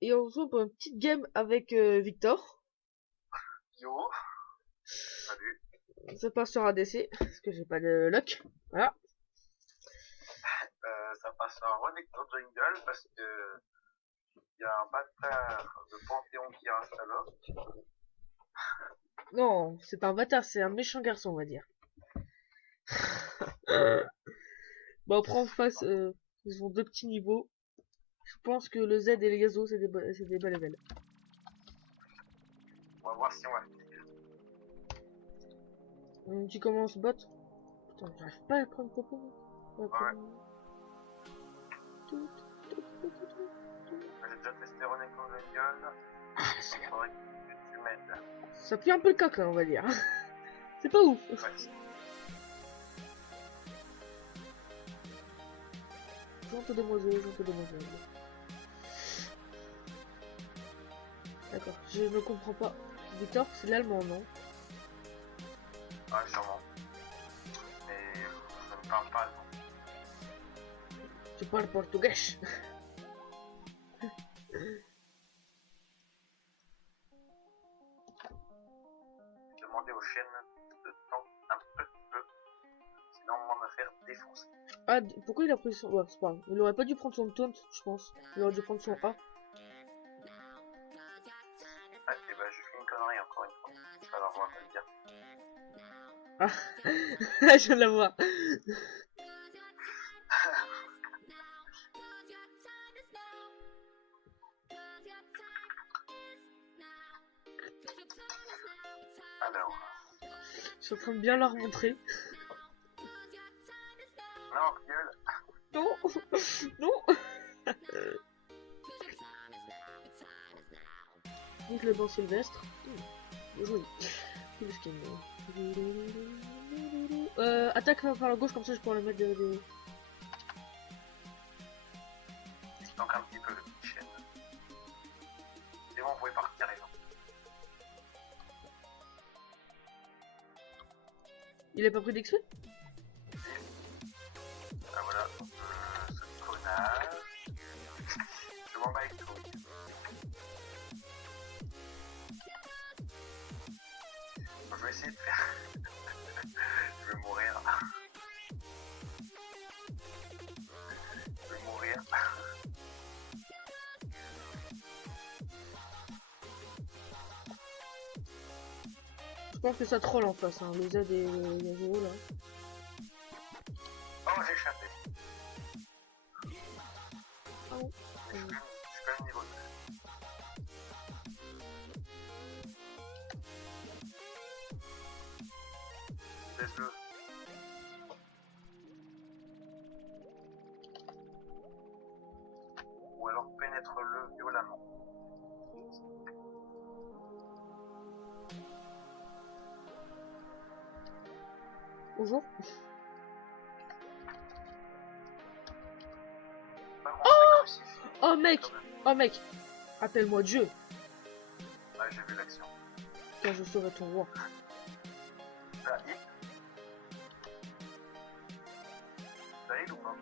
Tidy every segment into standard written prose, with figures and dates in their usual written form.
et on se retrouve pour une petite game avec Victor. Yo, salut. Ça passe sur ADC, parce que j'ai pas de luck. Voilà. Ça passe un Renekton Jungle parce que il y a un bâtard de Panthéon qui reste là. Non, c'est pas un bâtard, c'est un méchant garçon, on va dire. Bon, on prend en face, ils ont deux petits niveaux. Je pense que le Z et les Yazo, c'est des bas levels. On va voir si on va finir. Tu commences bot. Putain, j'arrive pas à prendre propos. Ouais. J'ai déjà testé Renekton Jungle. Il faudrait que tu m'aides. Ça pue un peu le caca, on va dire. C'est pas ouf. Ouais. Gentille demoiselle, gentille demoiselle. D'accord, je ne comprends pas. Victor, c'est l'allemand, non? Ouais, sûrement. Mais je ne parle pas allemand. Tu parles portugais. J'ai demandé aux chaînes de temps un petit peu. Sinon on va me faire défoncer. Ah, pourquoi il a pris son... Ouais, c'est pas grave. Il aurait pas dû prendre son taunt, je pense. Il aurait dû prendre son A. Ouais, et bah j'ai fait une connerie encore une fois. Alors on va te le dire. Ah, je viens de la voir. Alors. Je suis en train de bien leur montrer. Non, gueule. Non. Non. Donc le banc Sylvestre. Joli. Le skin. Attaque par la gauche, comme ça je pourrais le mettre de... Il manque un petit peu le petit chaîne. C'est bon, vous pouvez partir les gens. Il a pas pris d'XP? Ah voilà, ce connard. Je m'en bats avec tout. Je vais essayer de faire. Je vais mourir. Je vais mourir. Je pense que ça troll en face, hein. Le Z et le Yazo là. Oh, j'ai échappé. Ah bon. Je suis quand même niveau 2. Laisse-le. Ou alors pénètre-le violemment. Bonjour. Par contre, c'est crucifié. Oh mec. Oh mec. Appelle-moi Dieu. Ouais, j'ai vu l'action. Car je serai ton roi. T'as hit? T'as hit ou pas?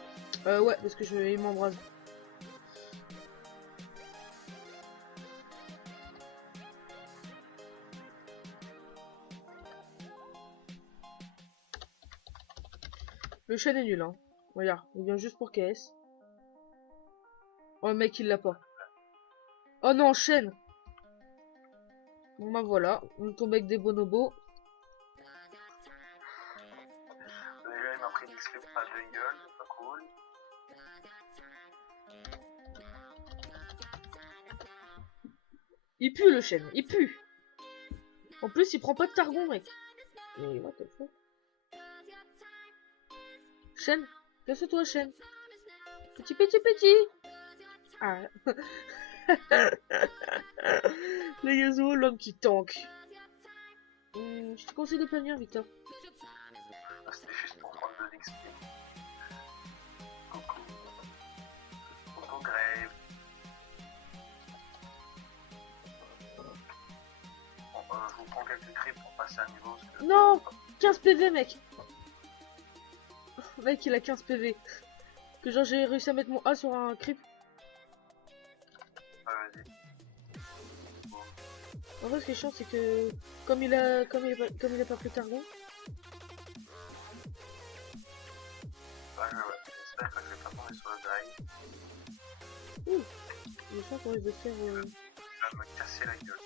Ouais, parce que il m'embrase. Le chêne est nul, hein. Regarde, il vient juste pour KS. Oh mec, il l'a pas. Oh non, chêne. Bon bah voilà, on tombe avec des bonobos. Déjà, il m'a pris d'XP pour la jungle, c'est pas cool. Il pue le chêne, il pue. En plus, il prend pas de targon, mec. Mais what the fuck. Chêne, casse-toi, chêne. Petit, petit, petit. Ah. Le Yasuo, l'homme qui tank. Je te conseille de pas venir, Victor. C'était juste pour prendre de l'XP. Coucou. Coucou Grave. Bon, je vous prends quelques creeps pour passer à un niveau. Parce que Non, 15 PV, mec. Mec, il a 15 PV. Que genre, j'ai réussi à mettre mon A sur un creep. vas-y. Bon. En vrai, ce qui est chiant, c'est que comme il a pas pris cargon, J'espère que je vais pas tomber sur le graille. je sens qu'on risque de faire. Il va me casser la gueule.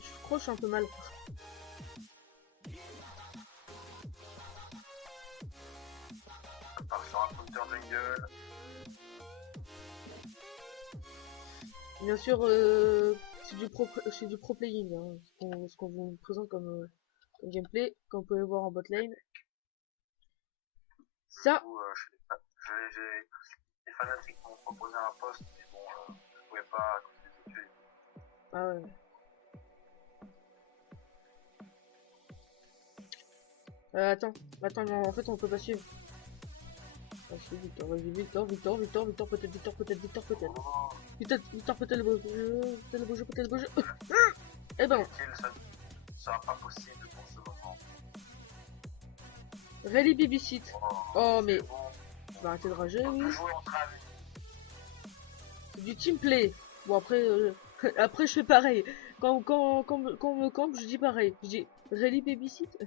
Je crois que je suis un peu mal. On part sur un counter jungle. Bien sûr, c'est du pro playing, hein, ce qu'on vous présente comme gameplay, comme vous pouvez le voir en bot lane. Ça, J'ai des fanatiques qui m'ont proposé un poste, mais bon, je pouvais pas à cause des études. ah ouais. Attends, non, en fait on peut pas suivre. Ah, je suis Victor, vas-y, Victor, peut-être, Victor, peut-être. Oh, Victor, peut-être le beau jeu, peut-être le beau jeu. Eh ben, ça ne sera pas possible pour ce moment. Rally Babysit. Oh, mais, Bon, bah arrêtez de rager, on oui. peut jouer entre amis. C'est du team play. Bon, après, après je fais pareil. Quand on me campe, je dis pareil. Je dis, Rally Babysit.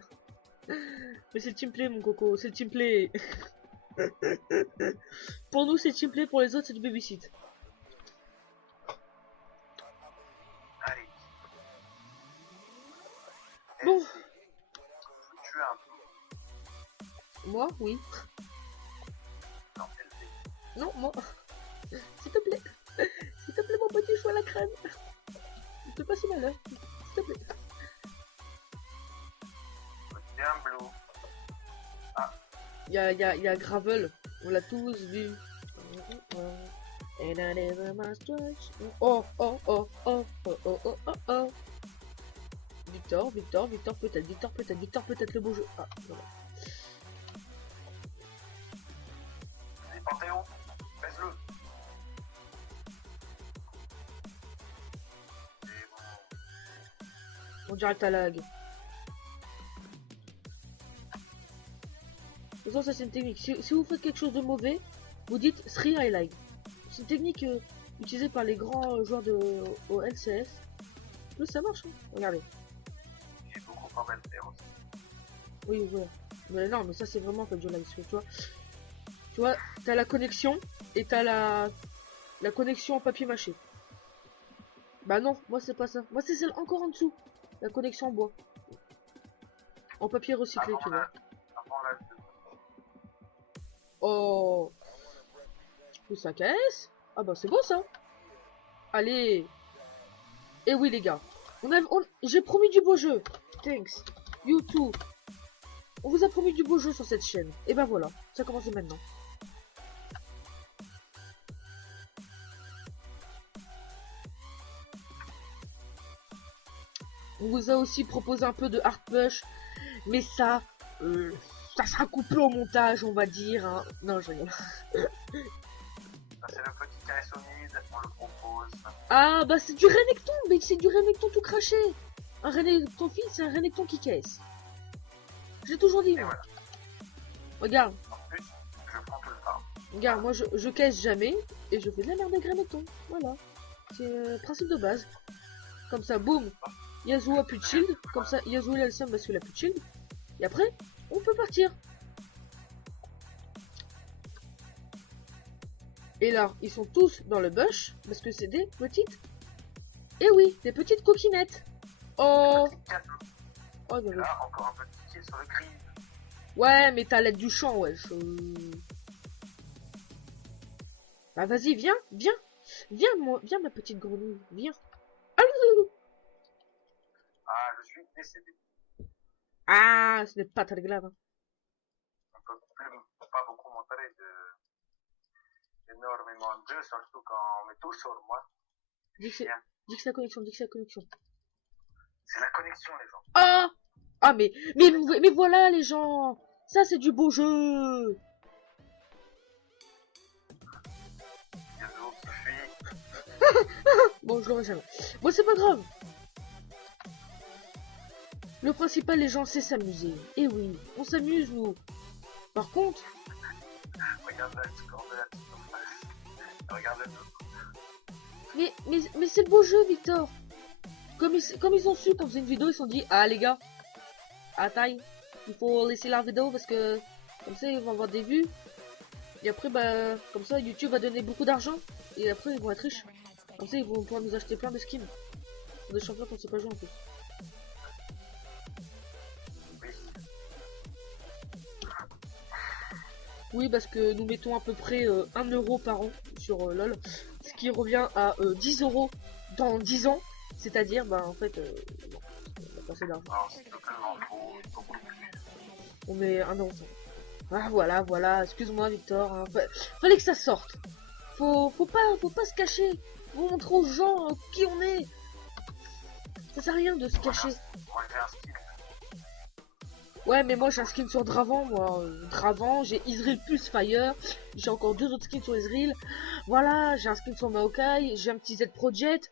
Mais c'est le team play, mon coco, c'est le team play. Pour nous, c'est team play, pour les autres, c'est du babysit. Allez. Bon. Faut tuer un peu. Moi, oui. Non, LV. Non, moi. S'il te plaît. S'il te plaît, mon petit chou à la crème. Je te pas si mal, hein. S'il te plaît. Bien blue. Il y a Gravel. On l'a tous vu. And I never must touch. Oh. Victor, peut-être le beau jeu. Ah, voilà. Allez, Panthéon, baise-le. Et bon. On dirait que t'as lag. De toute façon, ça c'est une technique. Si vous faites quelque chose de mauvais, vous dites 3 I lag. C'est une technique utilisée par les grands joueurs au LCS. Plus ça marche, hein. Regardez. J'ai beaucoup en LPR aussi. Oui, voilà. Mais non, mais ça c'est vraiment pas du lag. Tu vois, t'as la connexion et t'as la connexion en papier mâché. Bah non, moi c'est pas ça. Moi c'est celle encore en dessous. La connexion en bois. En papier recyclé, tu vois. Avant la Oh. Plus un KS. Ah bah c'est beau ça. Allez. Et oui les gars. J'ai promis du beau jeu. Thanks. YouTube. On vous a promis du beau jeu sur cette chaîne. Et ben voilà. Ça commence maintenant. On vous a aussi proposé un peu de hard push. Mais ça... ça sera coupé au montage, on va dire. Hein. Non, je rigole. C'est le petit KS au mid, on le propose. Ah, bah c'est du Renekton, mais c'est du Renekton tout craché. Un Renekton fils, c'est un Renekton qui caisse. J'ai toujours dit. Et voilà. Regarde, En plus, je prends tout le temps. regarde, moi je caisse jamais et je fais de la merde avec Renekton. Voilà. C'est le principe de base. Comme ça, boum. Yasuo a plus de shield. Comme ça, Yasuo il a le seum parce qu'il a plus de shield. Et après, on peut partir. Et là, ils sont tous dans le bush parce que c'est des petites. Eh oui, des petites coquinettes. Oh. Oh, Et là, encore un petit kill sur le cri. ouais, mais t'as l'aide du champ, wesh. Bah vas-y, viens, viens ma petite grenouille, viens. Ah, je suis décédé. Ah, ce n'est pas très grave. Hein. On peut pas beaucoup montrer énormément de jeux, surtout quand on met tout sur moi. Dis que c'est la connexion, dis que c'est la connexion. C'est la connexion, les gens. Ah, ah mais voilà les gens, ça c'est du beau jeu. Yasuo qui fuit. Bon, je l'aurai jamais. Bon, c'est pas grave. Le principal, les gens, c'est s'amuser. Et oui, on s'amuse, nous. Par contre... Regarde le score de la petite surface. Regarde le dos. Mais c'est le beau jeu, Victor. Comme ils ont su qu'on faisait une vidéo, ils se sont dit, ah les gars, à taille, il faut laisser la vidéo parce que comme ça ils vont avoir des vues. Et après, bah, comme ça, YouTube va donner beaucoup d'argent. Et après, ils vont être riches. Comme ça, ils vont pouvoir nous acheter plein de skins. Pour des champions qu'on sait pas jouer en plus. Oui, parce que nous mettons à peu près 1 euro par an sur LoL. Ce qui revient à 10 euros dans 10 ans. C'est-à-dire, bah en fait, non, on va passer d'argent. Alors, c'est totalement faux. Beaucoup plus. On met 1 euro. Ah voilà, excuse-moi Victor. Hein. Fallait que ça sorte. Faut pas se cacher. Faut montrer aux gens qui on est. Ça sert à rien de se cacher. Moi, j'ai un skin. Ouais, mais moi j'ai un skin sur Draven, moi. Draven, j'ai Israel plus Fire. J'ai encore 2 autres skins sur Israel. Voilà, j'ai un skin sur Maokai. J'ai un petit Z Project.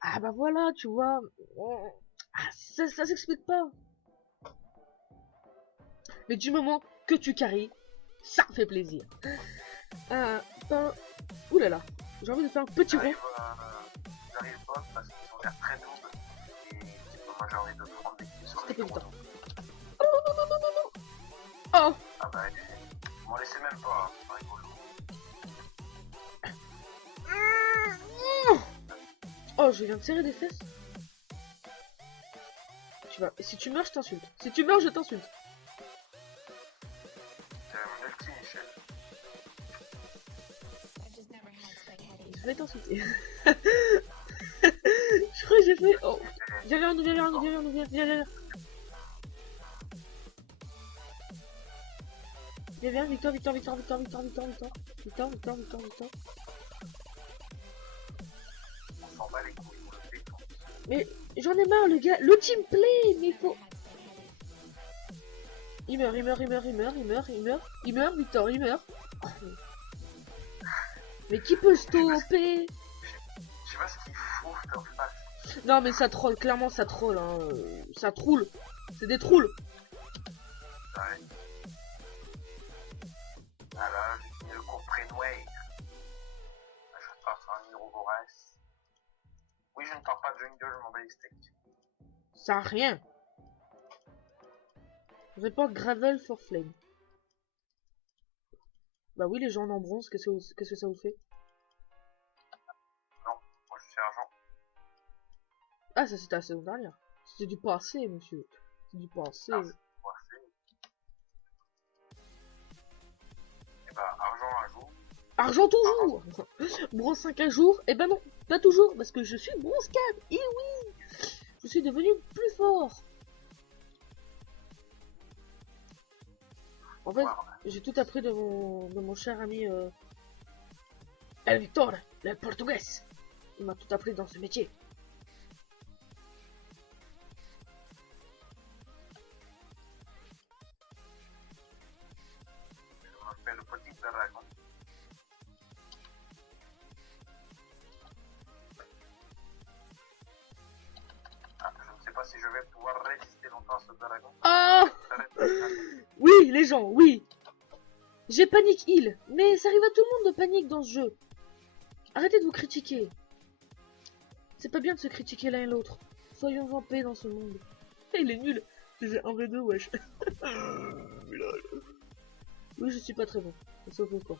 Ah bah voilà, tu vois. Ah, ça s'explique pas. Mais du moment que tu carries, ça fait plaisir. Ben... Oulala, j'ai envie de faire un petit rond. J'arrive pas parce qu'ils ont l'air très doubles. Et moi j'ai envie de prendre des kills sur les C'était gens. pas évident. Oh! Ah bah, m'en laissez même pas, hein, c'est pas rigolo. Oh, je viens de serrer des fesses. Si tu meurs, je t'insulte. Si tu meurs, je t'insulte. C'est mon ulti, Michel. Je vais t'insulter. Je crois que j'ai fait... Oh. Viens vers nous. Viens, Victor. On s'en bat les couilles, on le fait. Mais j'en ai marre, le gars. Le team play, mais il faut... Il meurt, Victor, il meurt. Mais qui peut stopper? Je sais pas ce qu'il faut faire face. Non, mais ça troll, clairement ça troll, hein. Ça troule. C'est des trolls. Ouais. Voilà, j'ai fini le cours Predway. Je passe un Miroboras. Oui, je ne parle pas de jungle, je m'en bats les steaks. Ça a rien. Report gravel for flame. Bah oui, les gens en bronze, qu'est-ce que ça vous fait? Non, moi je suis argent. Ah, ça c'était la saison dernière. C'était du passé, monsieur. C'est du passé. Ah, et bah, argent un jour. Argent toujours. Bronze 5 un jour. Eh ben non, pas toujours, parce que je suis bronze 4. Et oui, je suis devenu plus fort. En fait, j'ai tout appris de mon cher ami El Victor, le portugais. Il m'a tout appris dans ce métier. Je m'appelle le petit dragon. Ah, je ne sais pas si je vais pouvoir résister longtemps à ce dragon. Ah! Oui, les gens, oui. J'ai panique heal, mais ça arrive à tout le monde de panique dans ce jeu. Arrêtez de vous critiquer. C'est pas bien de se critiquer l'un et l'autre. Soyons en paix dans ce monde. Il est nul. C'est un V2, wesh. Oui, je suis pas très bon. Ça fait quoi?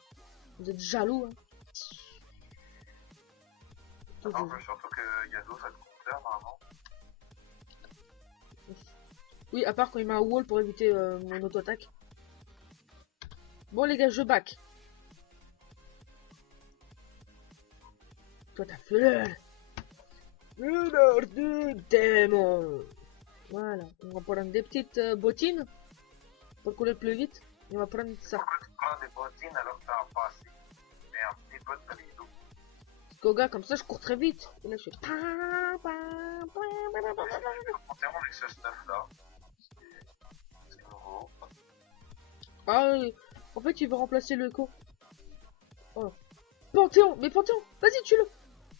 Vous êtes jaloux, hein? Non, mais surtout qu'il y a d'autres compteurs normalement. Oui, à part quand il met un wall pour éviter mon auto-attaque. Bon les gars, je back. Toi t'as fait l'heure du démon. Voilà, on va prendre des petites bottines pour couler plus vite. Et on va prendre ça. Pourquoi tu prends des bottines alors que t'as pas assez? Mais un petit peu de rideau. Koga, comme ça je cours très vite. Et là je fais... Contrairement avec ce stuff là, c'est nouveau. Ah, en fait il veut remplacer le co. Oh. Panthéon, mais Panthéon, vas-y tue-le.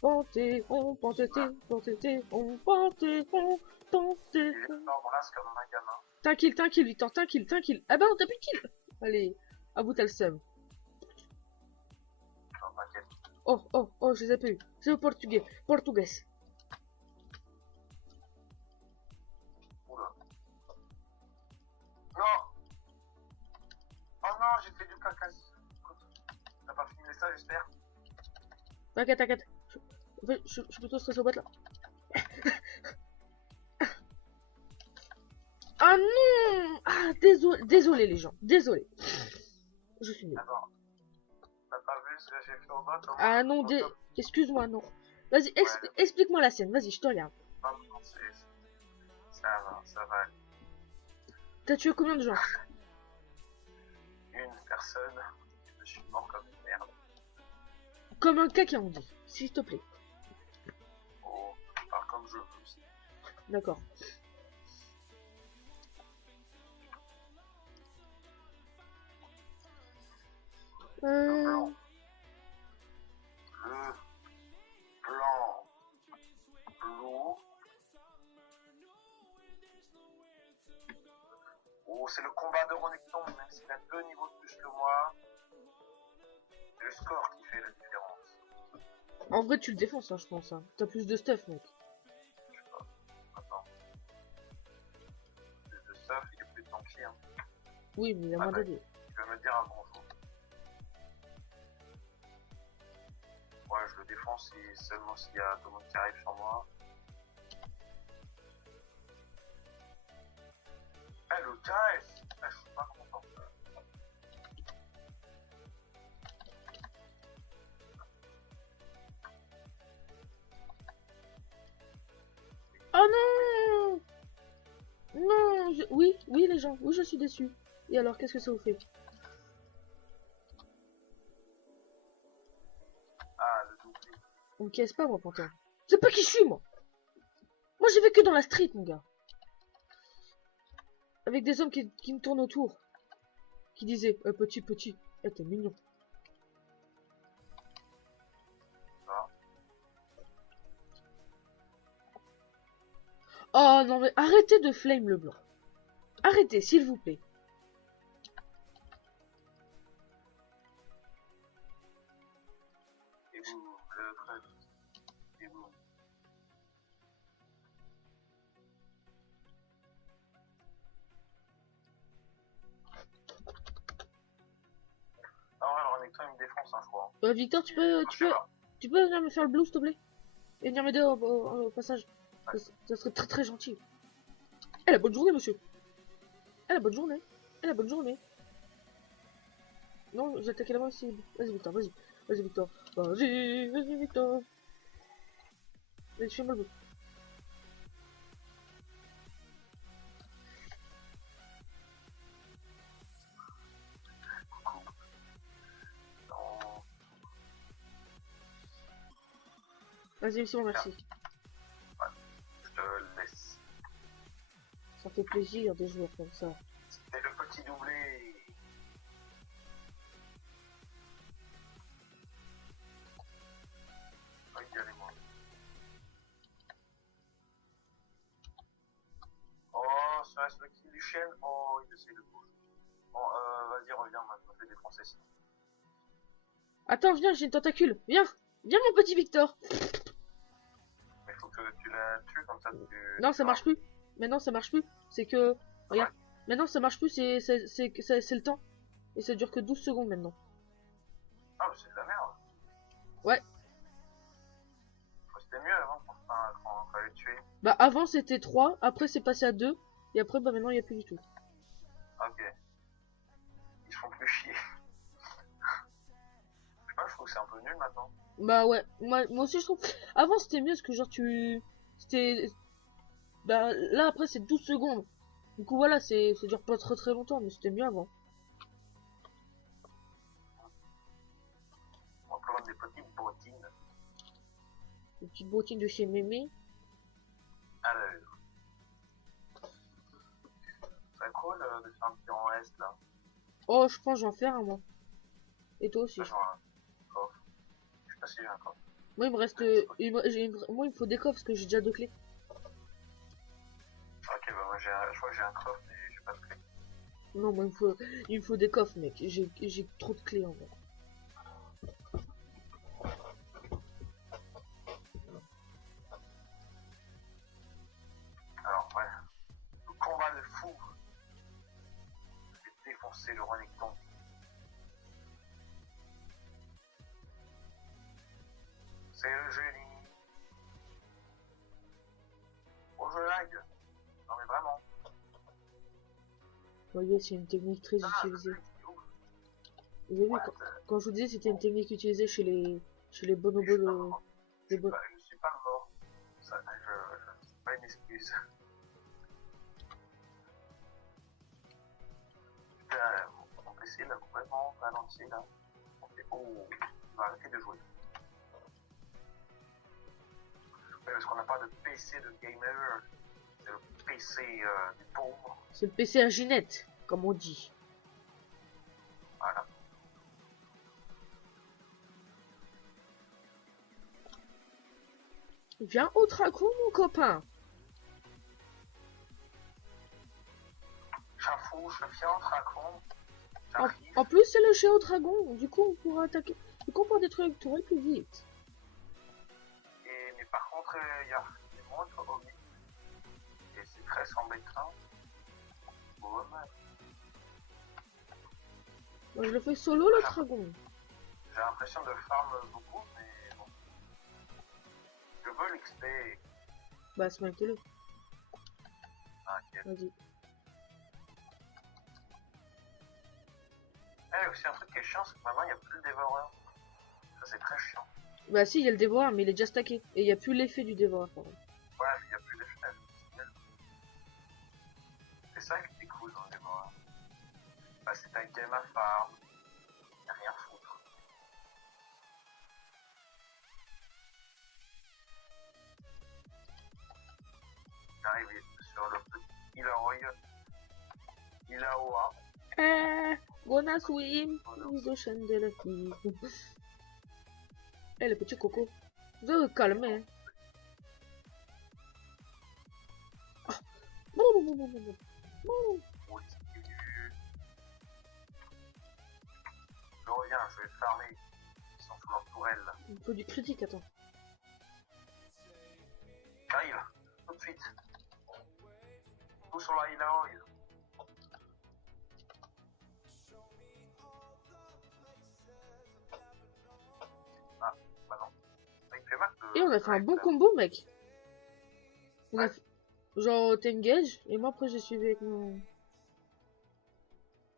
Panthéon, Panthéon, Panthéon, Panthéon, Il Panthéon. m'embrasse comme un gamin. Tranquille, tranquille, Victor, tranquille, tranquille. Ah bah non, t'as plus de kill. Allez, à bout t'as le seum. Non, t'inquiète. Oh, oh, oh, je les ai pas eu. C'est le portugais, portugais. Oula. Non. Oh non, j'ai fait du caca. Écoute, t'as pas filmé ça, j'espère. T'inquiète, t'inquiète. En fait, je suis plutôt stressé au boîte là. Ah non! Ah, désolé, désolé les gens, désolé. Je suis nul. Attends. T'as pas vu ce que j'ai fait au bas? Ah non, excuse-moi, non. Vas-y, explique-moi la scène, vas-y, je te regarde. Non, non, ça va aller. T'as tué combien de gens? Une personne, je suis mort comme une merde. Comme un caca, on dit, s'il te plaît. Oh, je parle comme je veux. D'accord. Le blanc. Le blanc. Blue. Oh, c'est le combat de Renekton, même s'il a 2 niveaux de plus que moi. C'est le score qui fait la différence. En vrai, tu le défonces, hein, je pense. Hein. T'as plus de stuff, mec. Je sais pas. Attends. Plus de stuff, il est plus tanky. Hein. Oui, mais il y a moins de dés. Tu vas me dire un bonjour. Ouais, je le défonce seulement s'il y a tout le monde qui arrive sur moi. Eh, le KS! Ah, je suis pas content. Oh non! Non! Oui, oui, les gens, oui, je suis déçu. Et alors, qu'est-ce que ça vous fait? Ah, le doublé. On me casse pas, moi, Pantin. C'est pas qui je suis, moi! Moi, j'ai vécu dans la street, mon gars. Avec des hommes qui me tournent autour. Qui disaient, petit, petit, t'es mignon. Ah. Oh non, mais arrêtez de flame le blanc. Arrêtez, s'il vous plaît. Et vous, le truc. Et vous. Ah ouais, le Renekton il me défonce, hein, je crois. Victor, tu peux venir me faire le blue, s'il te plaît? Et venir m'aider au passage. Ouais. Ça serait très très gentil. Eh, la bonne journée, monsieur. Eh, la bonne journée. Eh, la bonne journée. Non, j'ai attaqué là-bas aussi. Vas-y, Victor, vas-y. Vas-y, Victor. Vas-y, Victor. Vas-y, fais-moi le blue. Non. Vas-y, c'est bon, merci. Je te laisse. Ça fait plaisir des joueurs comme ça. C'était le petit doublé. Regardez-moi. Oh, ça reste le kill du chien. Oh, il essaie de bouger. Bon, vas-y, reviens, maintenant, je vais défoncer sinon. Attends, viens, j'ai une tentacule. Viens, viens, mon petit Victor. Mais faut que tu la tues comme ça. Non, ça marche plus. Maintenant, ça marche plus. C'est que, regarde. Ouais. Maintenant, ça marche plus. C'est le temps. Et ça dure que 12 secondes maintenant. Ah, mais c'est de la merde. Ouais. C'était mieux avant quand fallait le tuer. Bah, avant, c'était 3. Après, c'est passé à 2. Et après, bah, maintenant, il n'y a plus du tout. Ok. Ils font plus chier. Je sais pas, je trouve que c'est un peu nul maintenant. Bah, ouais. Moi aussi, je trouve. Avant, c'était mieux parce que, genre, c'était. Bah, là, après, c'est 12 secondes. Du coup, voilà, ça dure pas très très longtemps. Mais c'était mieux avant. On peut avoir des petites bottines. Une petite bottine de chez Mémé. Alors. C'est cool de faire un petit rang S là. Oh, je pense que j'en faire un, moi. Et toi aussi. Moi j'ai un coffre. Je sais pas si j'ai un coffre. Moi, il me reste... moi, il me faut des coffres parce que j'ai déjà 2 clés. Ok, bah moi je crois que j'ai un coffre, mais j'ai pas de clé. Non, moi, il me faut des coffres, mec. J'ai trop de clés, en vrai. Alors, ouais. Le combat de fou. Je vais défoncer le Renekton. C'est le génie. Oh, je lag. Non, mais vraiment. Vous voyez, c'est une technique très utilisée. C'est ouf. Vous avez vu, Ouais, quand je vous disais, c'était une technique utilisée chez les bonobos de... je suis pas mort. Ça, c'est pas une excuse. Putain, mon PC là, complètement ralenti là. Oh, on va arrêter de jouer. Ouais, parce qu'on n'a pas de PC de gamer. C'est le PC des pauvres. C'est le PC à Ginette, comme on dit. Voilà. Viens au tracon, mon copain. Chafouche, fiant, racon. En plus, c'est le chien au dragon. Du coup, on pourra attaquer. Du coup, on pourra détruire le tourelle plus vite. Mais par contre, il y a des montres au milieu. Et c'est très embêtant. Ouais. Moi, je le fais solo, le dragon. J'ai l'impression de farm beaucoup, mais bon. Je veux l'XP. Bah, smite-le. Ah, ok. Vas-y. Et aussi un truc qui est chiant, c'est que maintenant il n'y a plus le dévoreur. Ça c'est très chiant. Bah, si, il y a le dévoreur, mais il est déjà stacké. Et il n'y a plus l'effet du dévoreur, par contre. Ouais, mais il n'y a plus d'effet. C'est ça qui est cool dans le dévoreur. Bah, c'est ta game à farm. Il n'y a rien à foutre. J'arrive sur le petit Ilaoa. Gonna swim with the chandelier. Eh, le petit coco. Vous allez vous calmer, hein. Ah. Oui, je reviens, je vais farmer. Ils sont sous leur tourelle. Il faut du critique, attends. J'arrive, tout de suite. Tout sur la Ilaoa. Et on a fait un bon combo, mec. On a fait... Genre, t'engage, et moi après j'ai suivi avec mon...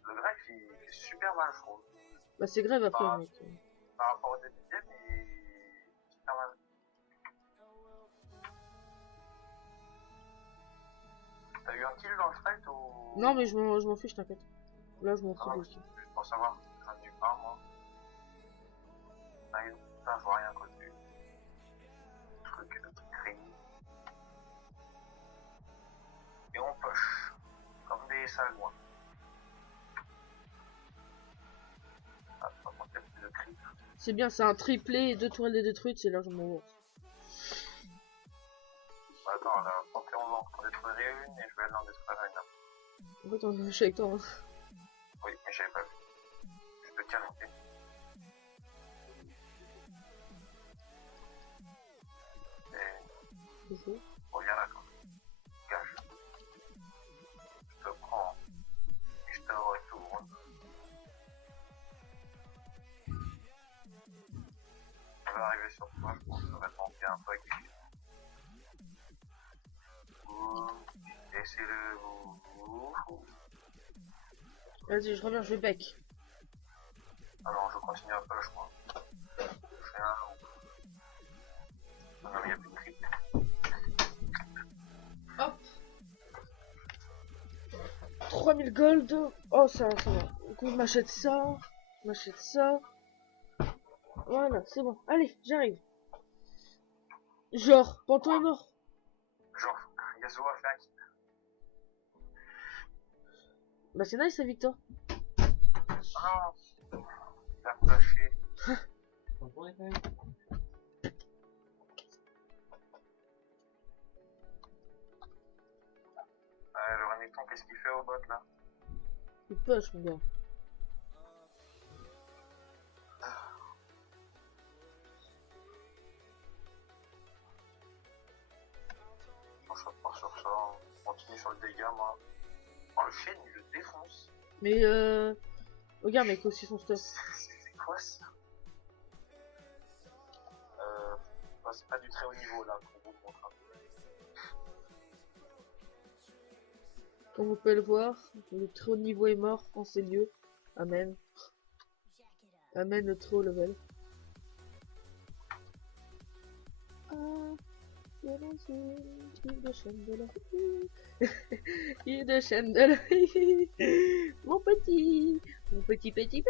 Le greffe, il est super mal, je trouve. Bah, c'est grave après, mec. Par rapport au début, il est super mal. T'as eu un kill dans le fight ou... Non, mais je m'en fiche, t'inquiète. Là, je m'en fous dessus. Juste pour savoir, j'en ai eu pas, moi. Putain, je vois rien côté. Truc gris. Et on push. Comme des sagouins. Ah, pas contre, il y a plus de cris. C'est bien, c'est un triplé, 2 tourelles détruites, c'est largement bon. Attends, là, Panthéon va en détruire une et je vais aller en détruire une. En fait, on est avec toi. Hein. Oui, mais j'avais pas vu. Je peux calmer. Et... reviens là, quoi. Gage. Je te prends. Et je te retourne. Ça va arriver sur toi, je pense que ça va te manquer un peu avec les... Laissez-le vous. Vas-y, je reviens, je vais bec. Ah non, je continue un peu, je crois. Je fais un loup. Ah non, il n'y a plus de crit. Hop. 3000 gold. Oh, ça va. Du coup, je m'achète ça. Je m'achète ça. Voilà, c'est bon. Allez, j'arrive. Genre, Panton est mort. Genre, Yasuo a fait un kill. Bah, c'est nice, la victoire. Ah non, il a flashé. Mariton, qu'est-ce qu'il fait au bot là? Il push, mon gars. Bon, je repars sur ça. On continue sur le dégât, moi. Oh, le chêne, il le défonce. Mais regarde, mec, aussi son stuff. C'est quoi ça? Bah, c'est pas du très haut niveau là pour vous montrer. Comme vous pouvez le voir, le très haut niveau est mort en ces lieux. Amen. Amen, le très haut level. Il de chaîne de la il de chaîne de la mon petit petit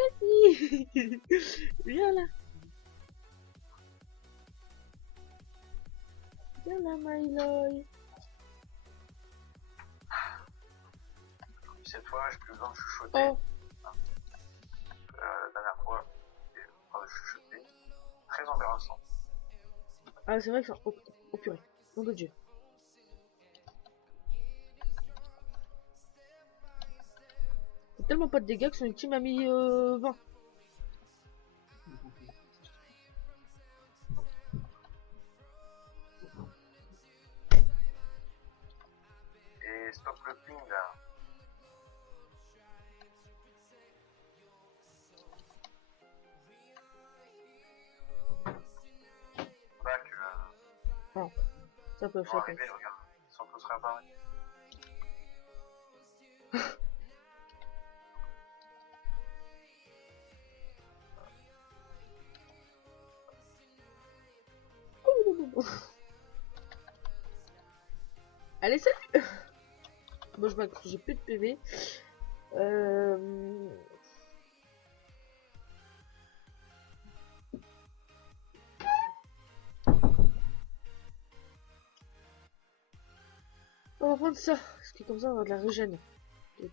viens là, viens là, my lord. Cette fois, j'ai plus besoin de chuchoter. Oh, La dernière fois, j'ai pas de chuchoter. Très embarrassant. ah c'est vrai que ça... Oh purée, nom de Dieu. C'est tellement pas de dégâts que son ultime a mis 20. Et stop le ping là. Back, Oh, ça peut ils vont faire. arriver, regarde. Ils sont tous réapparus. Allez, salut. Bon, je m'accroche, j'ai plus de PV. On va prendre ça, parce que comme ça on va avoir de la régène. Ouais,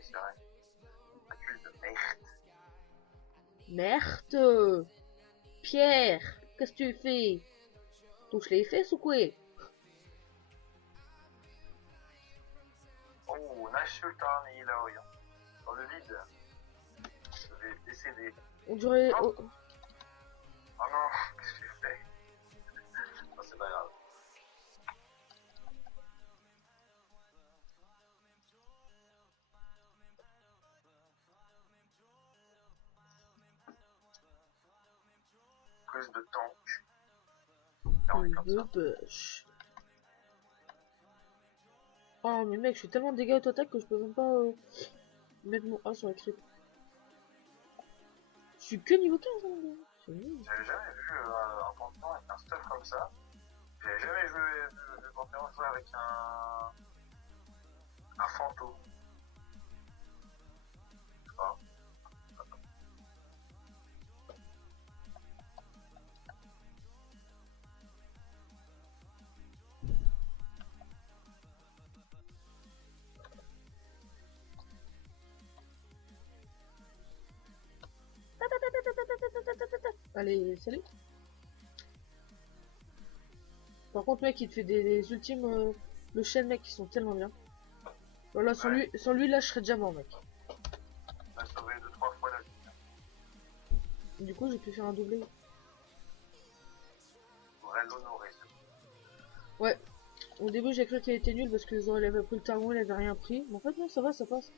c'est vrai. Accuse de merde. Merde. Pierre, qu'est-ce que tu fais? Touche les fesses ou quoi? Oh, on insulte un et il a rien. Dans le vide. Je vais décéder. On dirait... Oh. oh, Oh non, qu'est-ce que j'ai fait? Oh, c'est pas grave. Plus de tank. Ah oui, comme le ça. push. Oh mais mec, je suis tellement dégâts auto-attaque que je peux même pas mettre mon A sur la crip. Je suis que niveau 15 hein, mon gars. C'est nul. J'avais jamais vu un pantheon avec un stuff comme ça. J'avais jamais vu pantheon jouer avec un fantôme. Ah. Allez, salut. Par contre mec, il te fait des ultimes... le chêne mec, qui sont tellement bien. Voilà, sans, Ouais. sans lui là, je serais déjà mort mec. On a sauvé 2-3 fois la vie. Du coup, j'ai pu faire un doublé. On devrait l'honorer. Ouais. Au début, j'ai cru qu'il était nul parce que genre, il avait pris le talon, il avait rien pris. Mais en fait, non, ça va, ça passe.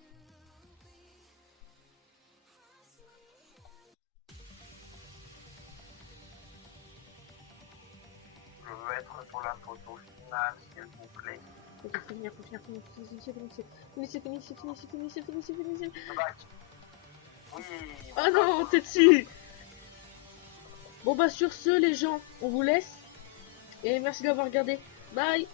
Je veux être pour la photo finale, s'il vous plaît. Faut finir, finissez. Le bac. Oui. Ah non, t'es dessus. Bon bah sur ce, les gens, on vous laisse. Et merci d'avoir regardé. Bye.